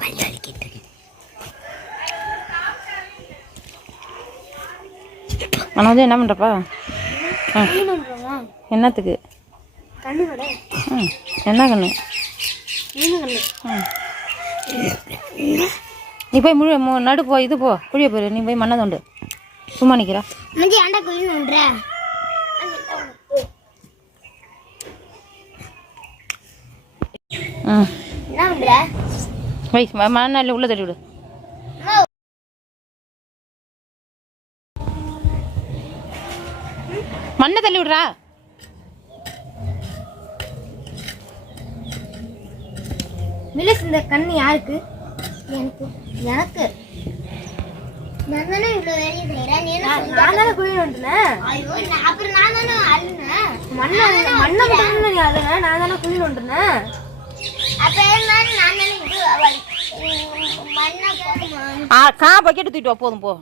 பல்லு வலிக்கிட்டு இருக்கேன். ஆனால் என்ன பண்ணுறப்பா? என்னத்துக்கு? கண்ணு கடை. என்ன கண்ணு? நீ போய் நடு போ, இது போ, குழிய போயிரு. நீ போய் மண்ணை தோண்டு. சும்மா நிற்கிறா ஏன்டா குழி நோண்டுற? என்ன பண்ற? வை மண்ணால உள்ள தள்ளி விடு. மண்ணை தள்ளி விடுறா. மிலிஸ், இந்த கண்ணு யாருக்கு? எனக்கு. எனக்கு நான் தானே இவ்வளோ வேலையை செய்கிறேன். நான் தானே குழி நோண்டுனேன். ஐயோ, அப்புறம் நான் தானே அழுனேன். மண்ணை மட்டும் நீ அழுன, நான் தானே குழி நோண்டுனேன். அப்போ நான் தானே இது மண்ணை போதுமா? பக்கெட்டு தூக்கிட்டு வா. போதும் போ.